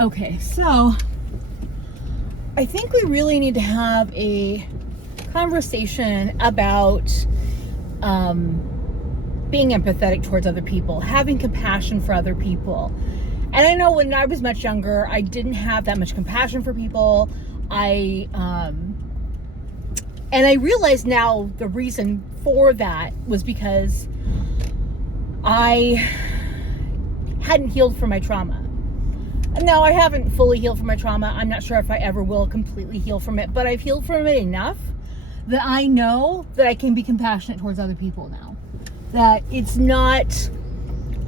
Okay, so I think we really need to have a conversation about being empathetic towards other people, having compassion for other people. And I know when I was much younger, I didn't have that much compassion for people. And I realize now the reason for that was because I hadn't healed from my trauma. Now, I haven't fully healed from my trauma. I'm not sure if I ever will completely heal from it, but I've healed from it enough that I know that I can be compassionate towards other people now. That it's not,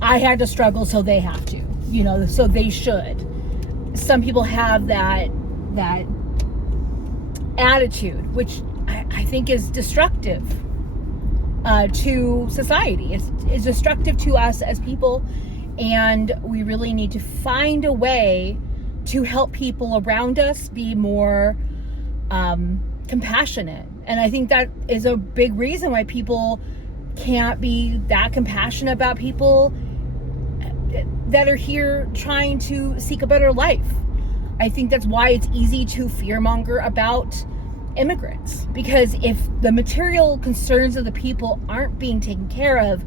I had to struggle, so they have to, so they should. Some people have that attitude, which I think is destructive to society. It's destructive to us as people. And we really need to find a way to help people around us be more compassionate. And I think that is a big reason why people can't be that compassionate about people that are here trying to seek a better life. I think that's why it's easy to fearmonger about immigrants. Because if the material concerns of the people aren't being taken care of,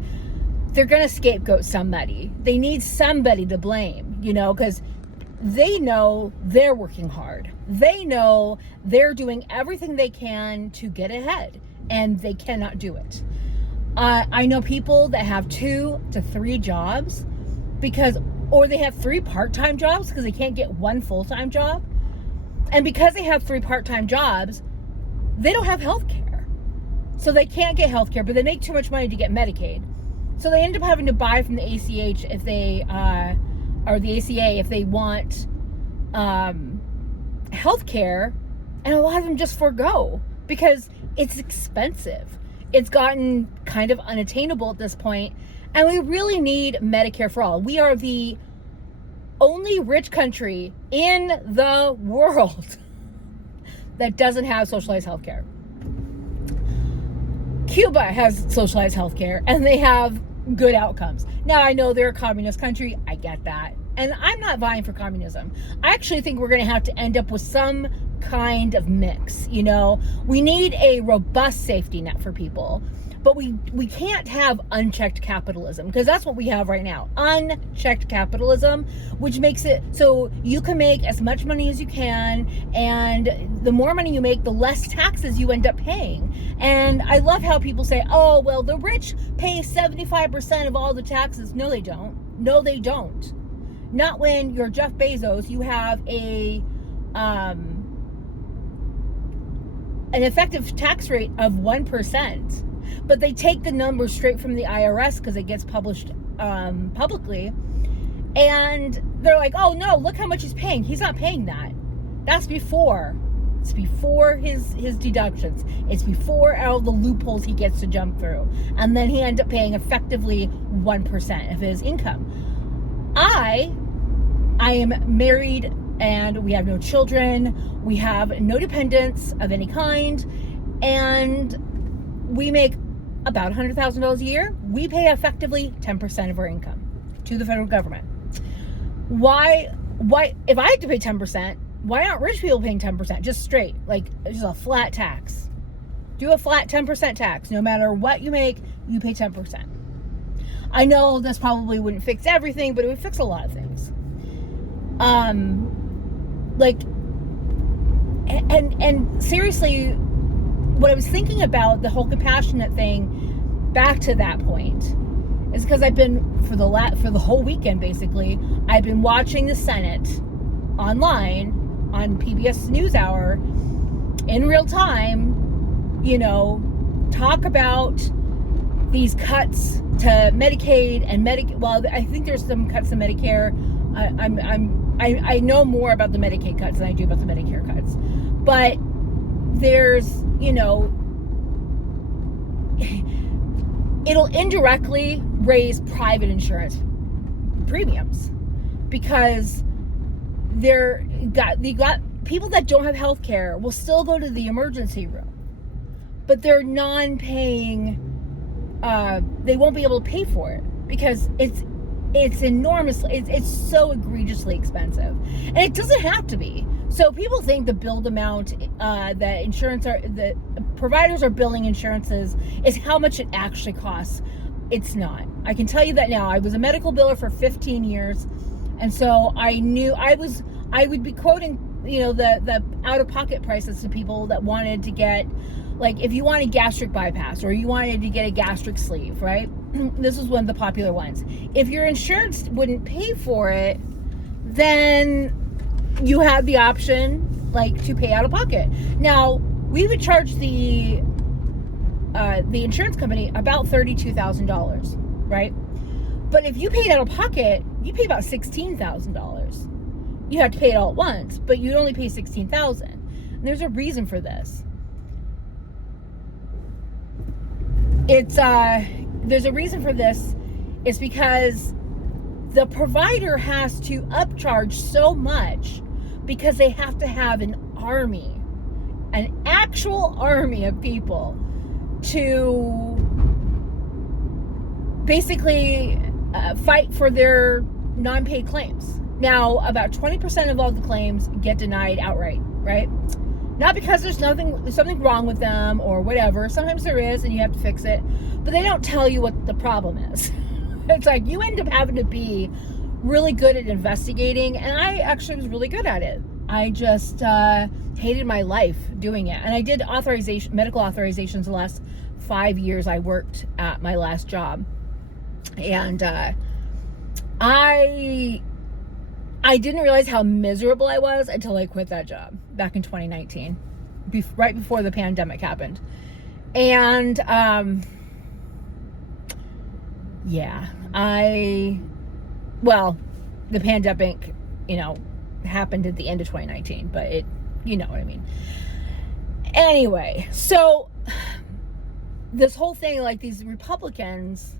they're going to scapegoat somebody. They need somebody to blame, because they know they're working hard. They know they're doing everything they can to get ahead, and they cannot do it. I know people that have 2 to 3 jobs or they have 3 part-time jobs because they can't get 1 full-time job. And because they have 3 part-time jobs, they don't have health care. So they can't get health care, but they make too much money to get Medicaid. So they end up having to buy from the ACH if they, or the ACA if they want health care, and a lot of them just forgo because it's expensive. It's gotten kind of unattainable at this point, and we really need Medicare for all. We are the only rich country in the world that doesn't have socialized health care. Cuba has socialized health care, and they have good outcomes. Now, I know they're a communist country. I get that. And I'm not vying for communism. I actually think we're going to have to end up with some kind of mix. We need a robust safety net for people, but we can't have unchecked capitalism, because that's what we have right now. Unchecked capitalism, which makes it so you can make as much money as you can, and the more money you make, the less taxes you end up paying. And I love how people say, oh, well, the rich pay 75% of all the taxes. No, they don't. No, they don't. Not when you're Jeff Bezos. You have an effective tax rate of 1%. But they take the numbers straight from the IRS because it gets published publicly. And they're like, oh, no, look how much he's paying. He's not paying that. That's before. It's before his deductions. It's before all the loopholes he gets to jump through. And then he ends up paying effectively 1% of his income. I am married, and we have no children. We have no dependents of any kind. And we make about $100,000 a year. We pay effectively 10% of our income to the federal government. Why, if I had to pay 10%, why aren't rich people paying 10%? Just straight, just a flat tax. Do a flat 10% tax. No matter what you make, you pay 10%. I know this probably wouldn't fix everything, but it would fix a lot of things. And seriously, what I was thinking about the whole compassionate thing, back to that point, is because I've been for the whole weekend basically, I've been watching the Senate online on PBS NewsHour in real time, talk about these cuts to Medicaid and Well, I think there's some cuts to Medicare. I know more about the Medicaid cuts than I do about the Medicare cuts, but there's, it'll indirectly raise private insurance premiums because you got people that don't have health care will still go to the emergency room, but they're non-paying. They won't be able to pay for it because It's enormously, it's so egregiously expensive, and it doesn't have to be. So people think the billed amount that the providers are billing insurances is how much it actually costs. It's not. I can tell you that now. I was a medical biller for 15 years, and so I knew I would be quoting, the out-of-pocket prices to people that wanted to get, like, if you want a gastric bypass or you wanted to get a gastric sleeve, right? This was one of the popular ones. If your insurance wouldn't pay for it, then you had the option, like, to pay out of pocket. Now, we would charge the insurance company about $32,000, right? But if you paid out of pocket, you pay about $16,000. You have to pay it all at once, but you'd only pay $16,000. And there's a reason for this. There's a reason for this. It's because the provider has to upcharge so much because they have to have an actual army of people to basically fight for their non-paid claims. Now, about 20% of all the claims get denied outright, right? Not because there's something wrong with them or whatever. Sometimes there is, and you have to fix it. But they don't tell you what the problem is. It's like you end up having to be really good at investigating, and I actually was really good at it. I just hated my life doing it. And I did medical authorizations the last 5 years I worked at my last job. And I didn't realize how miserable I was until I quit that job back in 2019, right before the pandemic happened. And the pandemic, happened at the end of 2019, but you know what I mean. Anyway, so this whole thing, like, these Republicans,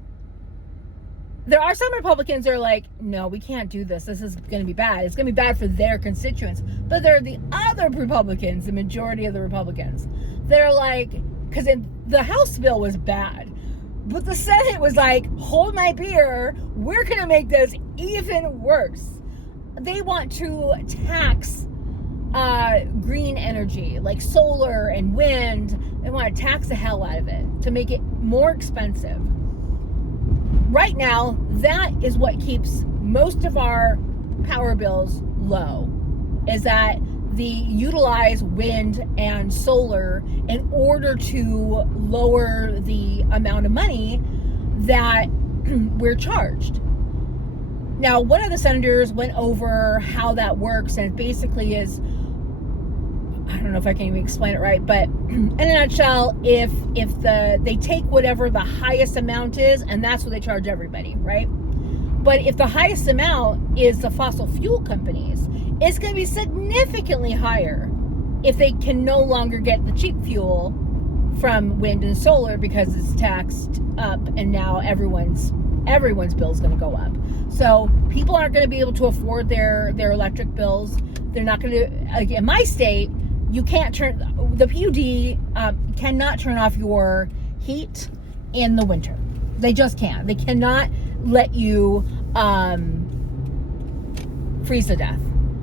there are some Republicans that are like, no, we can't do this. This is going to be bad. It's going to be bad for their constituents. But there are the other Republicans, the majority of the Republicans, that are like, because the House bill was bad, but the Senate was like, hold my beer. We're going to make this even worse. They want to tax green energy, like solar and wind. They want to tax the hell out of it to make it more expensive. Right now, that is what keeps most of our power bills low, is that they utilize wind and solar in order to lower the amount of money that we're charged. Now, one of the senators went over how that works, and it basically is, I don't know if I can even explain it right, but in a nutshell, if they take whatever the highest amount is, and that's what they charge everybody, right? But if the highest amount is the fossil fuel companies, it's going to be significantly higher if they can no longer get the cheap fuel from wind and solar because it's taxed up, and now everyone's bill is going to go up. So people aren't going to be able to afford their electric bills. They're not going to, like in my state, you can't the PUD cannot turn off your heat in the winter. They just can't. They cannot let you freeze to death,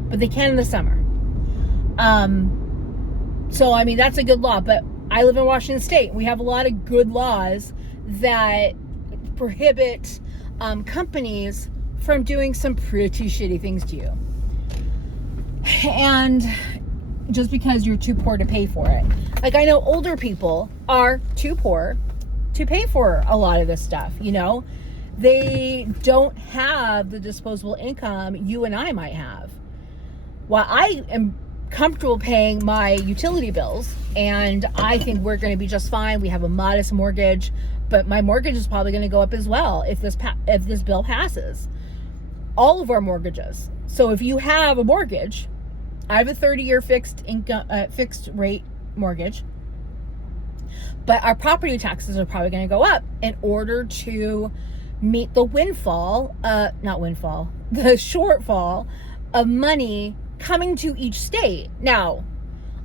but they can in the summer. So, I mean, that's a good law, but I live in Washington State. We have a lot of good laws that prohibit companies from doing some pretty shitty things to you. And just because you're too poor to pay for it. Like, I know older people are too poor to pay for a lot of this stuff, They don't have the disposable income you and I might have. While I am comfortable paying my utility bills, and I think we're going to be just fine. We have a modest mortgage, but my mortgage is probably going to go up as well if this bill passes. All of our mortgages. So if you have a mortgage, I have a 30-year fixed rate mortgage, but our property taxes are probably going to go up in order to meet the the shortfall of money coming to each state. Now,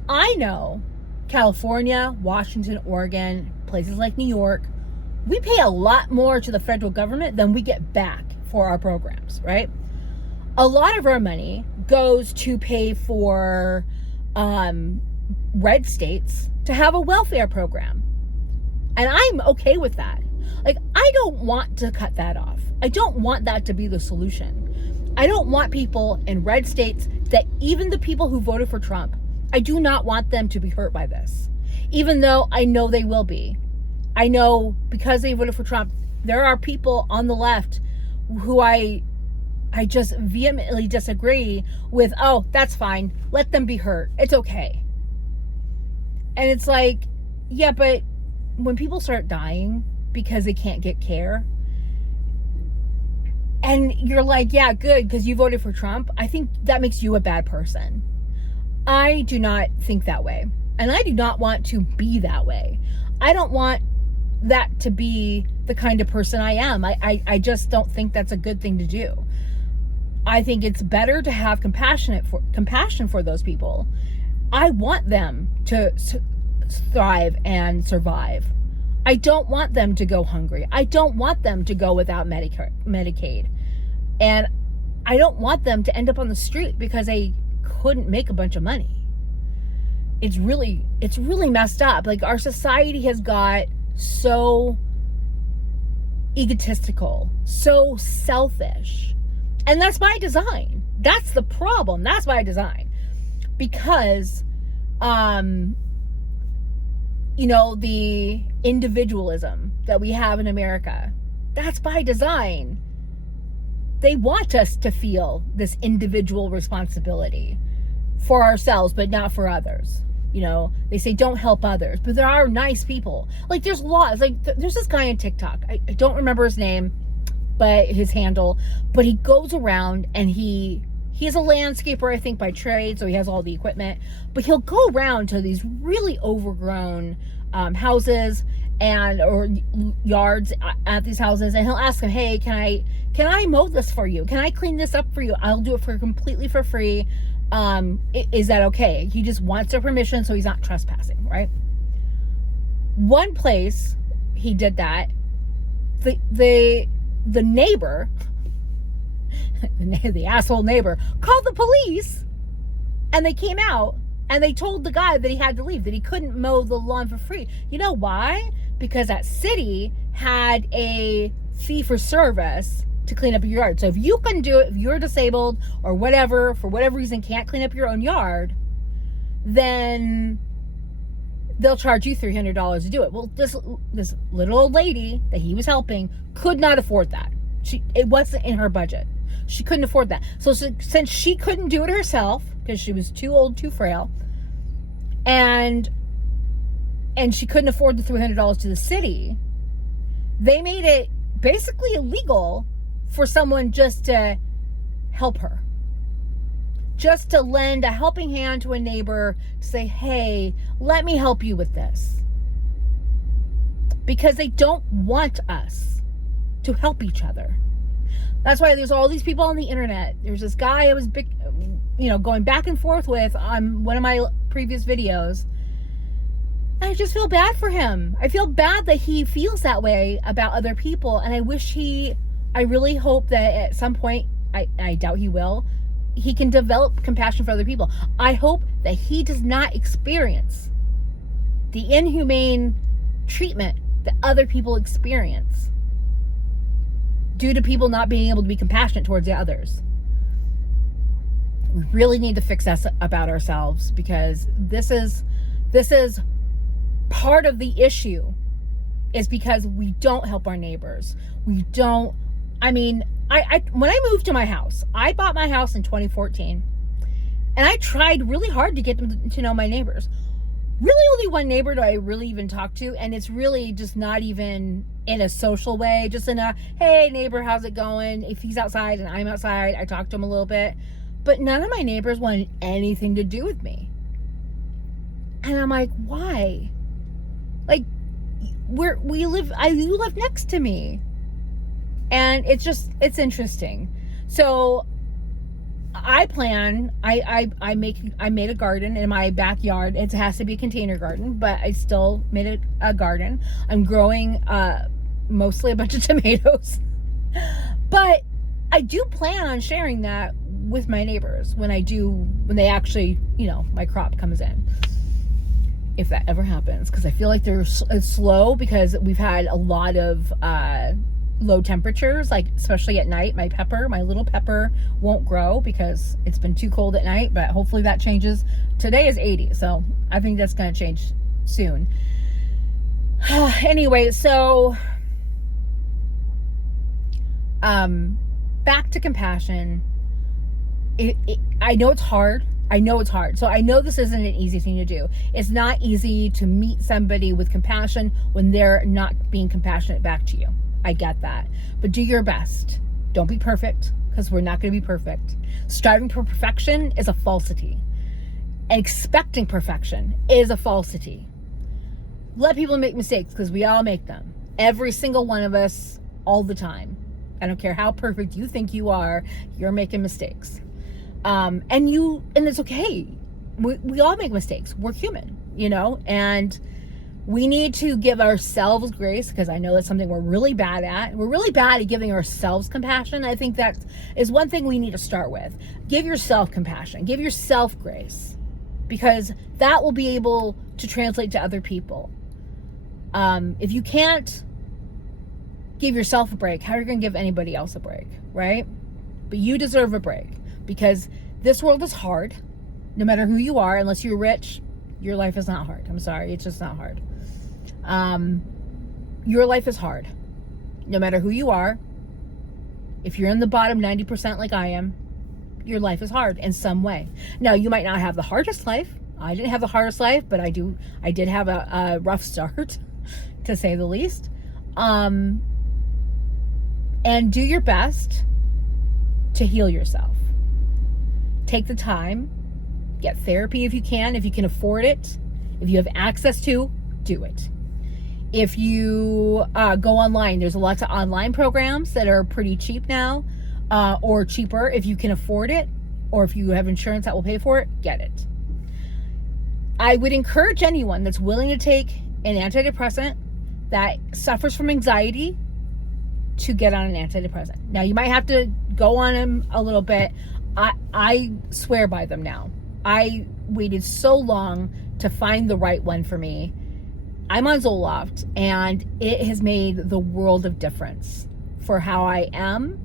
I know California, Washington, Oregon, places like New York, we pay a lot more to the federal government than we get back for our programs, right? A lot of our money goes to pay for red states to have a welfare program. And I'm okay with that. Like, I don't want to cut that off. I don't want that to be the solution. I don't want people in red states, that even the people who voted for Trump, I do not want them to be hurt by this. Even though I know they will be. I know because they voted for Trump, there are people on the left who I just vehemently disagree with. Oh, that's fine. Let them be hurt. It's okay. And it's like, yeah, but when people start dying because they can't get care, and you're like, yeah, good, because you voted for Trump, I think that makes you a bad person. I do not think that way. And I do not want to be that way. I don't want that to be the kind of person I am. I just don't think that's a good thing to do. I think it's better to have compassion for those people. I want them to thrive and survive. I don't want them to go hungry. I don't want them to go without Medicaid. And I don't want them to end up on the street because they couldn't make a bunch of money. It's really messed up. Like, our society has got so egotistical, so selfish. And that's by design. That's the problem. That's by design. Because, the individualism that we have in America, that's by design. They want us to feel this individual responsibility for ourselves, but not for others. They say don't help others, but there are nice people. Like, there's laws. Like, there's this guy on TikTok. I don't remember his name, but his handle. But he goes around and he's a landscaper, I think, by trade, so he has all the equipment. But he'll go around to these really overgrown houses or yards at these houses, and he'll ask them, hey, can I mow this for you? Can I clean this up for you? I'll do it completely for free. Is that okay? He just wants their permission, so he's not trespassing, right? One place he did that, the neighbor, the asshole neighbor, called the police, and they came out and they told the guy that he had to leave, that he couldn't mow the lawn for free. You know why? Because that city had a fee for service to clean up your yard. So if you couldn't do it, if you're disabled or whatever, for whatever reason can't clean up your own yard, then they'll charge you $300 to do it. Well, this little old lady that he was helping could not afford that. It wasn't in her budget. She couldn't afford that. So since she couldn't do it herself, because she was too old, too frail, and she couldn't afford the $300 to the city, they made it basically illegal for someone just to help her. Just to lend a helping hand to a neighbor, to say, hey, let me help you with this. Because they don't want us to help each other. That's why there's all these people on the internet. There's this guy I was going back and forth with on one of my previous videos. And I just feel bad for him. I feel bad that he feels that way about other people. And I really hope that at some point, I doubt he will, he can develop compassion for other people. I hope that he does not experience the inhumane treatment that other people experience due to people not being able to be compassionate towards the others. We really need to fix that about ourselves, because this is part of the issue, is because we don't help our neighbors. We don't. I mean, when I moved to my house, I bought my house in 2014, and I tried really hard to get them to know my neighbors. Really, only one neighbor do I really even talk to, and it's really just not even in a social way, just in a, hey neighbor, how's it going? If he's outside and I'm outside, I talk to him a little bit. But none of my neighbors wanted anything to do with me. And I'm like, why? Like, you live next to me. And it's interesting. So I made a garden in my backyard. It has to be a container garden, but I still made a garden. I'm growing mostly a bunch of tomatoes. But I do plan on sharing that with my neighbors when they actually, my crop comes in. If that ever happens, because I feel like it's slow because we've had a lot of low temperatures, like especially at night. My little pepper won't grow because it's been too cold at night, but hopefully that changes. Today is 80, so I think that's going to change soon. Anyway, so back to compassion. I know it's hard. So I know this isn't an easy thing to do. It's not easy to meet somebody with compassion when they're not being compassionate back to you. I get that. But do your best. Don't be perfect, because we're not going to be perfect. Striving for perfection is a falsity. And expecting perfection is a falsity. Let people make mistakes, because we all make them. Every single one of us, all the time. I don't care how perfect you think you are, you're making mistakes. And it's okay. We all make mistakes. We're human, and we need to give ourselves grace, because I know that's something we're really bad at. We're really bad at giving ourselves compassion. I think that is one thing we need to start with. Give yourself compassion. Give yourself grace, because that will be able to translate to other people. If you can't give yourself a break, how are you going to give anybody else a break, right? But you deserve a break. Because this world is hard, no matter who you are. Unless you're rich, your life is not hard. I'm sorry, it's just not hard. Your life is hard, no matter who you are. If you're in the bottom 90% like I am, your life is hard in some way. Now, you might not have the hardest life. I didn't have the hardest life, but I did have a rough start, to say the least. And do your best to heal yourself. Take the time, get therapy if you can afford it. If you have access to, do it. If you go online, there's lots of online programs that are pretty cheap now, or cheaper if you can afford it, or if you have insurance that will pay for it, get it. I would encourage anyone that's willing to take an antidepressant that suffers from anxiety to get on an antidepressant. Now, you might have to go on them a little bit. I swear by them now. I waited so long to find the right one for me. I'm on Zoloft, and it has made the world of difference for how I am,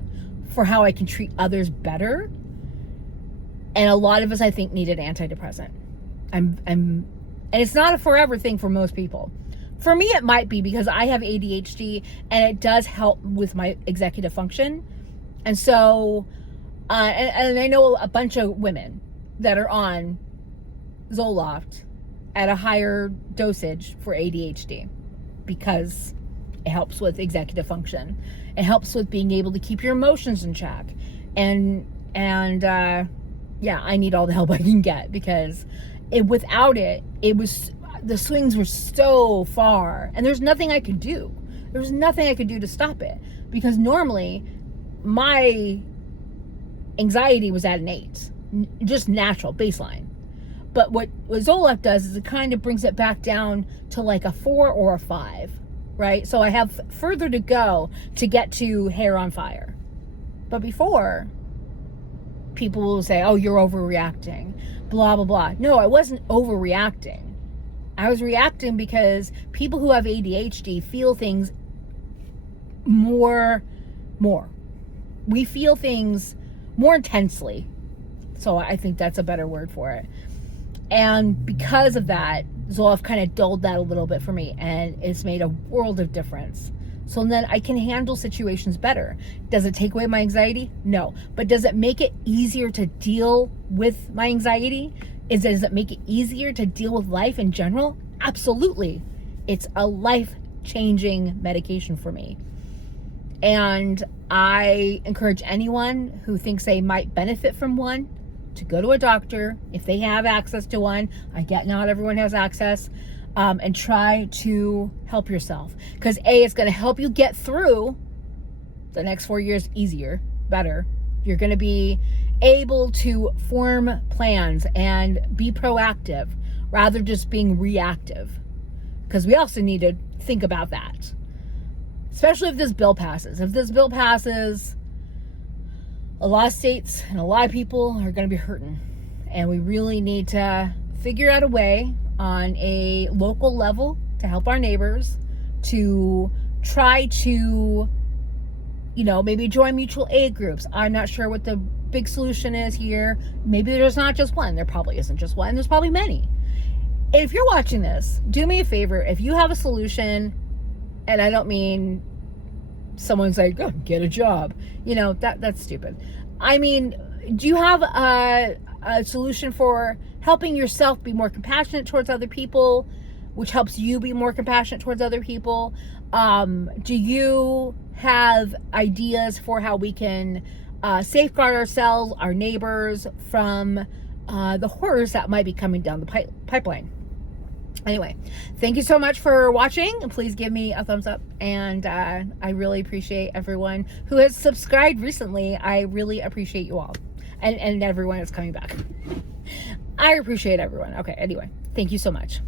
for how I can treat others better. And a lot of us, I think, need an antidepressant. And it's not a forever thing for most people. For me, it might be, because I have ADHD, and it does help with my executive function. And so, and I know a bunch of women that are on Zoloft at a higher dosage for ADHD, because it helps with executive function. It helps with being able to keep your emotions in check. And yeah, I need all the help I can get, because without it, the swings were so far, and there's nothing I could do. There was nothing I could do to stop it, because normally my anxiety was at an 8, just natural baseline. But what Zoloft does is it kind of brings it back down to like a 4 or a 5, right? So I have further to go to get to hair on fire. But before, people will say, oh, you're overreacting, blah, blah, blah. No, I wasn't overreacting. I was reacting because people who have ADHD feel things more. We feel things more intensely. So I think that's a better word for it. And because of that, Zoloft kind of dulled that a little bit for me, and it's made a world of difference. So then I can handle situations better. Does it take away my anxiety? No. But does it make it easier to deal with my anxiety? Does it make it easier to deal with life in general? Absolutely. It's a life-changing medication for me. And I encourage anyone who thinks they might benefit from one to go to a doctor if they have access to one. I get not everyone has access. And try to help yourself. Because A, it's going to help you get through the next 4 years easier, better. You're going to be able to form plans and be proactive rather than just being reactive. Because we also need to think about that. Especially if this bill passes. If this bill passes, a lot of states and a lot of people are going to be hurting. And we really need to figure out a way on a local level to help our neighbors, to try to, maybe join mutual aid groups. I'm not sure what the big solution is here. Maybe there's not just one. There probably isn't just one. There's probably many. If you're watching this, do me a favor. If you have a solution, and I don't mean someone's like, oh, get a job. That's stupid. I mean, do you have a solution for helping yourself be more compassionate towards other people, which helps you be more compassionate towards other people? Do you have ideas for how we can safeguard ourselves, our neighbors, from the horrors that might be coming down the pipeline? Anyway, thank you so much for watching. Please give me a thumbs up, and I really appreciate everyone who has subscribed recently. I really appreciate you all, and everyone that's coming back. I appreciate everyone. Okay, anyway, thank you so much.